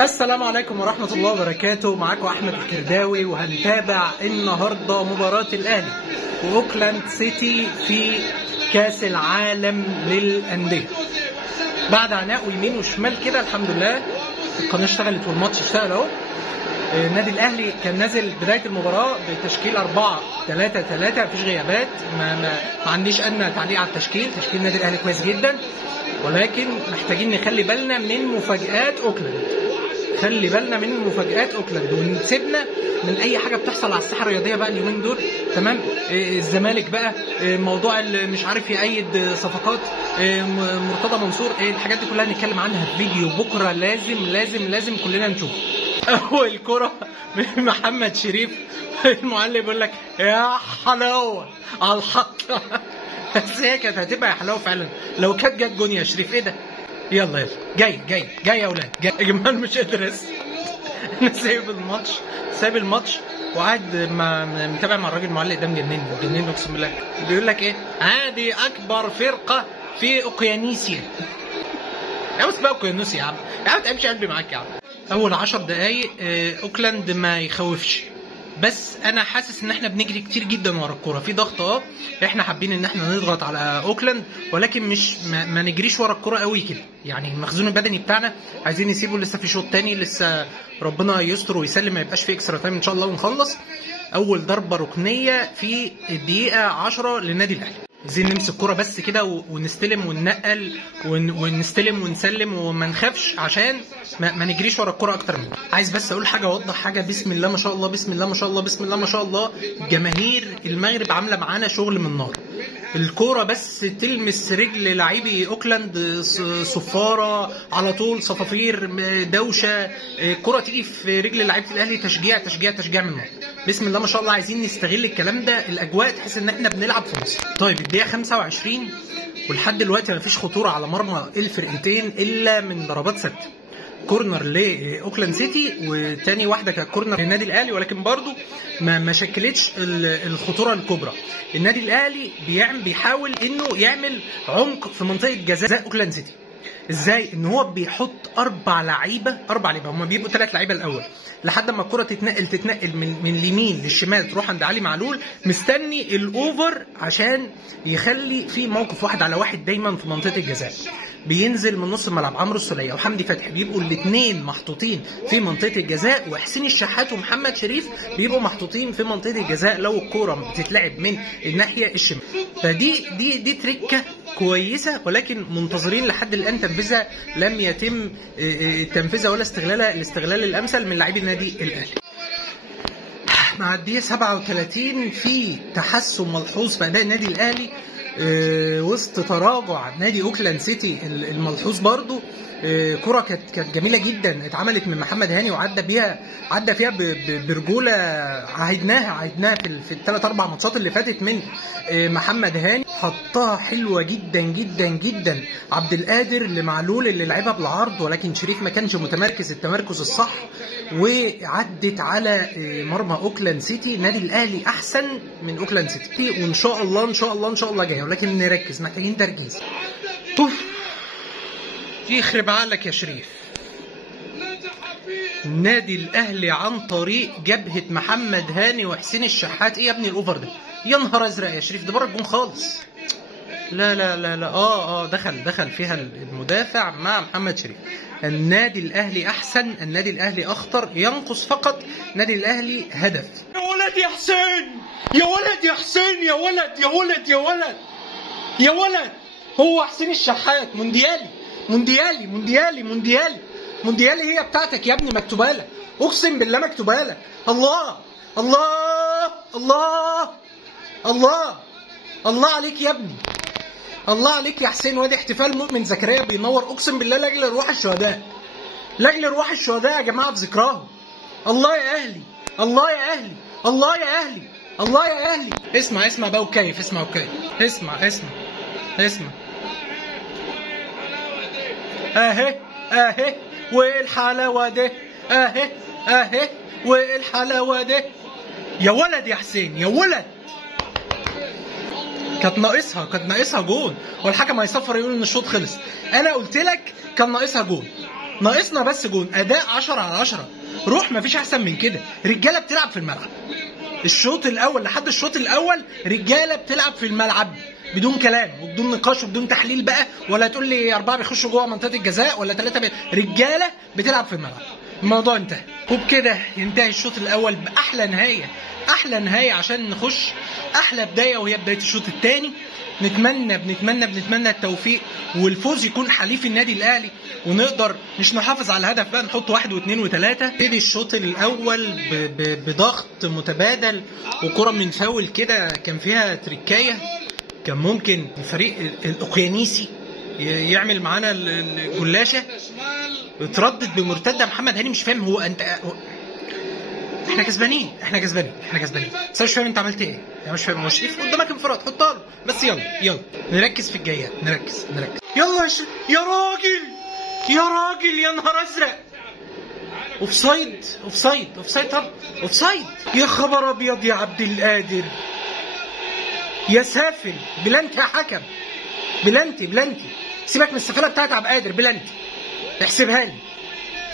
السلام عليكم ورحمة الله وبركاته. معاكم أحمد الكرداوي، وهنتابع النهاردة مباراة الأهلي وأوكلاند سيتي في كأس العالم للأندية. بعد عناء ويمين وشمال كده الحمد لله القناة اشتغلت والماتش اشتغل اهو. النادي الأهلي كان نازل بداية المباراة بتشكيل 4-3-3، مفيش غيابات، ما عنديش أدنى تعليق على التشكيل. تشكيل النادي الأهلي كويس جدا، ولكن محتاجين نخلي بالنا من مفاجآت أوكلاند. خلي بالنا من مفاجآت اوكلاند ونسيبنا من اي حاجه بتحصل على الساحه الرياضيه بقى اليومين دول. تمام، الزمالك بقى موضوع مش عارف يأيد صفقات مرتضى منصور، الحاجات دي كلها هنتكلم عنها في فيديو بكره. لازم كلنا نشوف. اول كره من محمد شريف، المعلق بيقول لك يا حلاوه على الحق. بس هي كانت هتبقى يا حلاوه فعلا لو كانت جت جون يا شريف. ايه ده؟ يلا جاي يا اولاد، جاي يا جماعه. مش قادر انا سايب الماتش وقاعد متابع مع الراجل المعلق ده. مجنن اقسم بالله. بيقول لك ايه؟ عادي اكبر فرقه في اوقيانيسيا. يا بس بقى اوقيانوسيا يا عم، ما تعبش قلبي معاك يا عم. اول 10 دقايق اوكلاند ما يخوفش، بس انا حاسس ان احنا بنجري كتير جدا ورا الكوره، في ضغط. احنا حابين ان احنا نضغط على اوكلاند، ولكن مش ما نجريش ورا الكوره قوي كده. يعني المخزون البدني بتاعنا عايزين نسيبه لسه في شوط تاني، لسه ربنا يستر ويسلم ما يبقاش في اكسترا تايم ان شاء الله ونخلص. اول ضربه ركنيه في الدقيقه 10 للنادي الاهلي. عايزين نمسك كوره بس كده ونستلم وننقل ونستلم ونسلم وما نخافش، عشان ما نجريش ورا الكوره اكتر منه. عايز بس اقول حاجه، اوضح حاجه. بسم الله ما شاء الله، بسم الله ما شاء الله، بسم الله ما شاء الله. جماهير المغرب عامله معانا شغل من نار. الكوره بس تلمس رجل لاعبي اوكلاند صفاره على طول، صفافير، دوشه. الكوره تيجي في رجل لعيبه الاهلي، تشجيع من نار. بسم الله ما شاء الله. عايزين نستغل الكلام ده، الاجواء تحس ان احنا بنلعب في مصر. طيب الدقيقه 25 ولحد دلوقتي ما فيش خطوره على مرمى الفرقتين الا من ضربات ثابته. كورنر لاوكلاند سيتي، وتاني واحده كانت كورنر للنادي الاهلي، ولكن برضو ما شكلتش الخطوره الكبرى. النادي الاهلي بيحاول انه يعمل عمق في منطقه جزاء اوكلاند سيتي. ازاي؟ ان هو بيحط 4 لعيبه، هم بيبقوا 3 لعيبه الاول، لحد ما الكره تتنقل من اليمين للشمال تروح عند علي معلول، مستني الاوفر عشان يخلي في موقف 1 على 1 دايما في منطقه الجزاء. بينزل من نص الملعب عمرو السوليه وحمدي فتحي، بيبقوا الاثنين محطوطين في منطقه الجزاء، وحسين الشحات ومحمد شريف بيبقوا محطوطين في منطقه الجزاء لو الكوره بتتلعب من الناحيه الشمال. فدي تريكه كويسه، ولكن منتظرين لحد الان تنفيذها. لم يتم تنفيذها ولا الاستغلال الامثل من لاعبي النادي الاهلي. مع الدقيقه 37 في تحسن ملحوظ في اداء النادي الاهلي وسط تراجع نادي اوكلاند سيتي الملحوظ برضو. كرة كانت جميله جدا، اتعملت من محمد هاني وعدى فيها برجوله. عهدناها في ال3-4 ماتشات اللي فاتت من محمد هاني. حطها حلوه جدا. عبد القادر لمعلول اللي لعبها بالعرض، ولكن شريف ما كانش متمركز التمركز الصح، وعدت على مرمى اوكلاند سيتي. النادي الاهلي احسن من اوكلاند سيتي، وان شاء الله جايه، ولكن نركز، محتاجين تركيز. يخرب عقلك يا شريف. النادي الاهلي عن طريق جبهه محمد هاني وحسين الشحات. ايه يا ابني الاوفر ده؟ يا نهار ازرق يا شريف، ده بره الجون خالص. لا دخل فيها المدافع مع محمد شريف. النادي الاهلي احسن، النادي الاهلي اخطر، ينقص فقط النادي الاهلي هدف. يا ولد يا حسين، يا ولد. هو حسين الشحات مونديالي هي بتاعتك يا ابني، مكتوبه لك، اقسم بالله مكتوبه لك. الله عليك يا ابني، الله عليك يا حسين. وادي احتفال مؤمن زكريا بينور، اقسم بالله لاجل روح الشهداء يا جماعه في ذكراهم. الله يا اهلي. اسمع بقى وكيف، اسمع اهي والحلاوه ده. يا ولد يا حسين، يا ولد. كانت ناقصها جون، والحكم هيصفر يقول ان الشوط خلص. انا قلت لك كان ناقصها جون. ناقصنا بس جون. اداء 10/10. روح، مفيش احسن من كده. رجاله بتلعب في الملعب. الشوط الاول لحد الشوط الاول رجاله بتلعب في الملعب بدون كلام وبدون نقاش وبدون تحليل بقى، ولا تقول لي 4 بيخشوا جوه منطقه الجزاء ولا 3 رجاله بتلعب في الملعب. الموضوع انتهى، وبكده ينتهي الشوط الاول باحلى نهايه. احلى نهايه عشان نخش احلى بدايه، وهي بدايه الشوط الثاني. بنتمنى التوفيق والفوز يكون حليف النادي الاهلي، ونقدر مش نحافظ على الهدف بقى، نحط 1 و2 و3. ابتدي الشوط الاول بضغط متبادل وكره من فاول كده كان فيها تريكايه، كان ممكن الفريق الاوقيانيسي يعمل معانا الجلاشه. اتردد بمرتده محمد هاني. مش فاهم هو احنا كسبانين بس مش فاهم انت عملت ايه. انا مش فاهم. هو شريف قدامك انفراد، حطها له بس. يلا نركز في الجايات. نركز يلا يا راجل يا نهار ازرق. اوفسايد. طب اوفسايد. يا خبر ابيض يا عبد القادر يا سافل. بلانتي يا حكم. بلانتي. سيبك من السفاله بتاعت عبد القادر. بلانتي احسبها لي.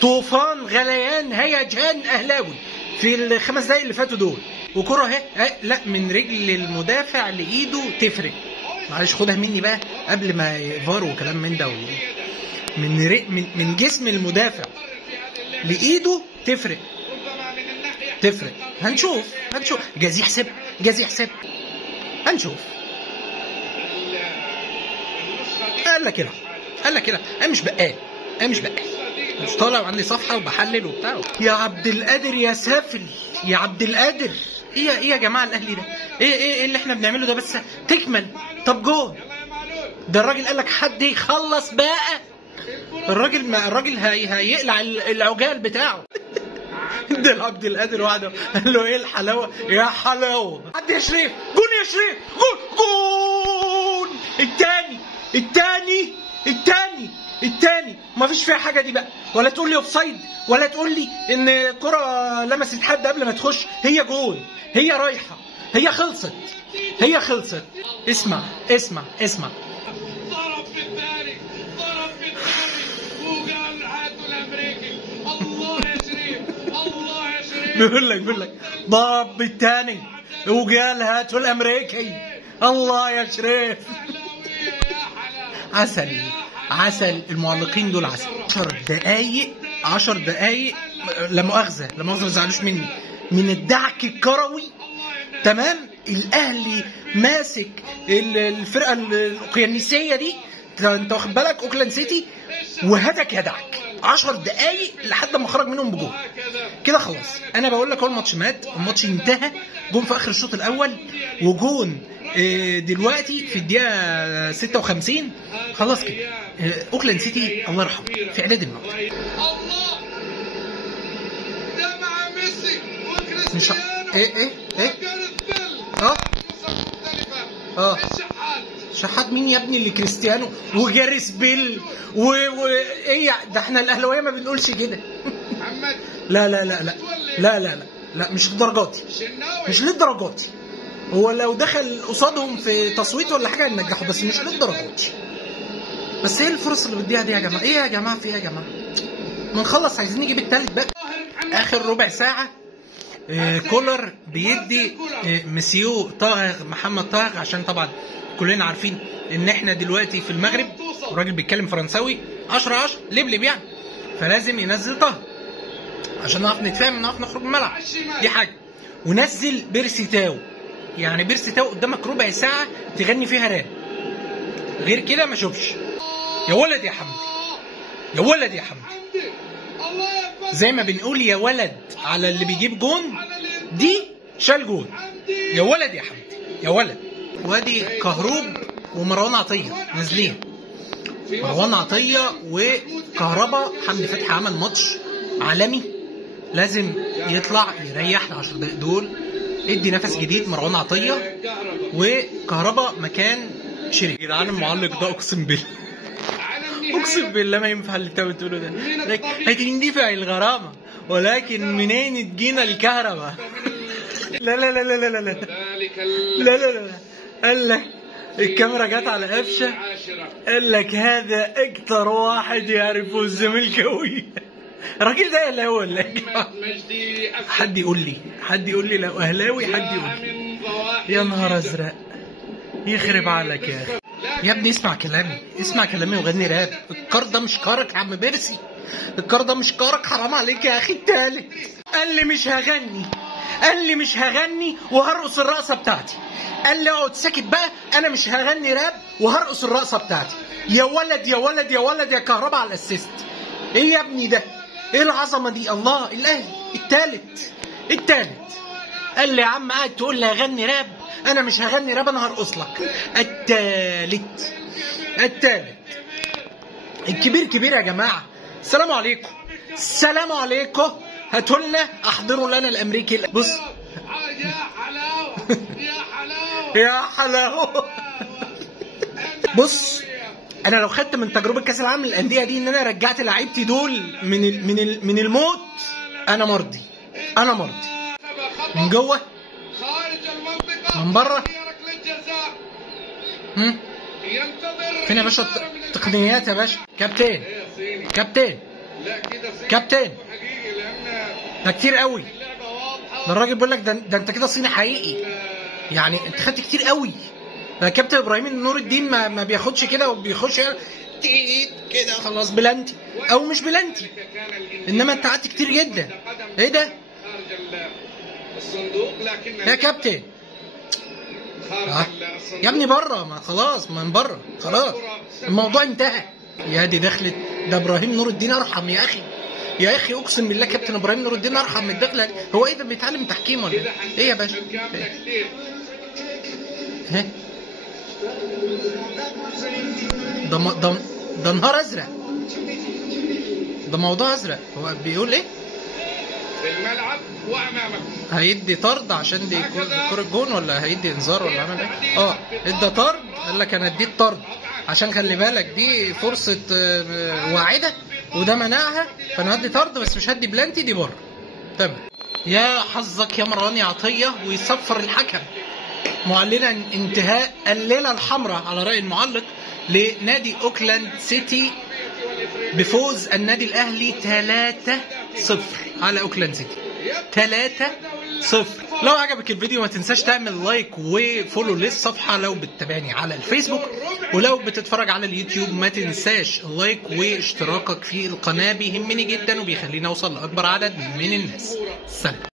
طوفان غليان هيجان اهلاوي في ال5 دقايق اللي فاتوا دول. وكره اهي. لا، من رجل المدافع لايده تفرق. معلش خدها مني بقى قبل ما فار وكلام من ده. من جسم المدافع لايده تفرق. هنشوف. جازي حساب. هنشوف. قال لك كده. انا مش بقال. مش طالع وعندي صفحه وبحلل وبتاع. يا عبد القادر يا سافل. يا عبد القادر. ايه يا جماعه الاهلي ده؟ ايه اللي احنا بنعمله ده؟ بس تكمل. طب جول. ده الراجل قال لك حد يخلص بقى. الراجل هيقلع العجال بتاعه. ده عبد القادر وحده قال له ايه الحلاوه يا حلاوه. حد يا شريف. جول يا شريف. جول. التاني. ما فيش فيها حاجه دي بقى. ولا تقول لي اوفسايد ولا تقول لي ان كره لمست حد قبل ما تخش. هي جول. هي رايحه. هي خلصت. اسمع. ضرب في الثاني وقال هاتوا الامريكي. الله يا شريف. بيقول لك ضرب بالثاني وقال هاتوا الامريكي. الله يا شريف. عسل. المعلقين دول عسل. 10 دقايق لا مؤاخذه ما تزعلوش مني، من الدعك الكروي. تمام. الاهلي ماسك الفرقه الاوقيانيسيه دي. انت واخد بالك؟ اوكلاند سيتي يدعك 10 دقايق لحد ما خرج منهم بجول كده. خلاص انا بقول لك هو الماتش مات. الماتش انتهى. جون في اخر الشوط الاول وجون دلوقتي في الدقيقه 56. خلاص كده. اوكلاند سيتي الله يرحمه في اعداد الموت. الله ده مع ميسي وكريستيانو. ايه شحات مين يا ابني اللي كريستيانو وجاريس بيل ايه ده؟ احنا الاهلاويه ما بنقولش كده. لا مش للدرجات دي. هو لو دخل قصادهم في تصويت ولا حاجه هننجحه، بس مش للدرجات دي. بس ايه الفرص اللي بتضيع دي يا جماعه؟ ايه يا جماعه؟ في ايه يا جماعه؟ ما نخلص، عايزين نجيب التالت بقى. اخر ربع ساعه كولر بيدي مسيو طاهر محمد طاهر، عشان طبعا كلنا عارفين ان احنا دلوقتي في المغرب والراجل بيتكلم فرنساوي 10 لبلب يعني، فلازم ينزل طاهر عشان نعرف نتفاهم ونعرف نخرج من الملعب. دي حاجه. ونزل بيرسي تاو قدامك ربع ساعه تغني فيها راب. غير كده ما شوفش. يا ولد يا حمدي زي ما بنقول يا ولد على اللي بيجيب جون دي شال جون. يا ولد يا حمدي يا ولد. وادي كهروب ومروان عطيه نازلين. مروان عطيه وكهربا. حمدي فتحي عمل ماتش عالمي، لازم يطلع يريح 10 دقايق دول. ادي نفس جديد مروان عطيه وكهربا مكان شريف. يا جدعان المعلق ده اقسم بالله ما ينفع اللي انت بتقوله ده. هتندفع الغرامه ولكن منين تجينا الكهرباء؟ لا. قال الكاميرا جت على قفشه، قال لك هذا اكتر واحد يعرفه الزملكاوي. الراجل ده اهلاوي ولا ايه؟ حد يقول لي لو اهلاوي حد يقول لي. يا نهار ازرق، يخرب عليك يا اخي. يا ابني اسمع كلامي وغني راب. الكار ده مش كارك يا عم بيرسي، الكار ده مش كارك، حرام عليك يا اخي. التالت قال لي مش هغني وهرقص الرقصه بتاعتي. قال لي اقعد ساكت بقى، انا مش هغني راب وهرقص الرقصه بتاعتي. يا ولد يا كهربا على الاسيست. ايه يا ابني ده؟ ايه العظمه دي؟ الله، الاهلي التالت قال لي يا عم قاعد تقول لي هغني راب، انا مش هغني راب، انا هرقص لك. التالت الكبير كبير يا جماعه. السلام عليكم. هاتوا لنا، احضروا لنا الامريكي. بص يا حلاوه. بص، انا لو خدت من تجربه كاس العالم للانديه دي ان انا رجعت لعيبتي دول من الموت، انا مرضي من جوه من بره. فين يا باشا التقنيات يا باشا؟ كابتن ده كتير قوي. ده الراجل بيقول لك ده انت كده صيني حقيقي، يعني انت خدت كتير قوي. ده كابتن ابراهيم نور الدين ما بياخدش كده، وبيخش كده خلاص بلانتي او مش بلانتي، انما انت قعدت كتير جدا. ايه ده يا كابتن؟ يا ابني بره، ما خلاص، من بره خلاص الموضوع انتهى. يا دي دخلت، ده ابراهيم نور الدين ارحم يا اخي اقسم بالله. كابتن ابراهيم نور الدين ارحم من الدخله. هو ايه ده، بيتعلم تحكيم ولا ايه يا باشا؟ ايه ده نهار ازرق، ده موضوع ازرق. هو بيقول ايه؟ الملعب وامامك هيدي طرد عشان دي كرة جون، ولا هيدي انذار، ولا عمل ايه؟ ادى طرد. قال لك انا اديت طرد عشان خلي بالك دي فرصة واعدة وده منعها، فانا هدي طرد بس مش هدي بلانتي، دي بره. تمام. يا حظك يا مروان يا عطية، ويصفر الحكم معلنا انتهاء الليلة الحمراء على رأي المعلق لنادي اوكلاند سيتي بفوز النادي الاهلي 3-0 على اوكلاند سيتي. 3-0. لو عجبك الفيديو ما تنساش تعمل لايك وفولو للصفحة لو بتتابعني على الفيسبوك، ولو بتتفرج على اليوتيوب ما تنساش اللايك واشتراكك في القناة، بيهمني جدا وبيخليني اوصل لاكبر عدد من الناس. سلام.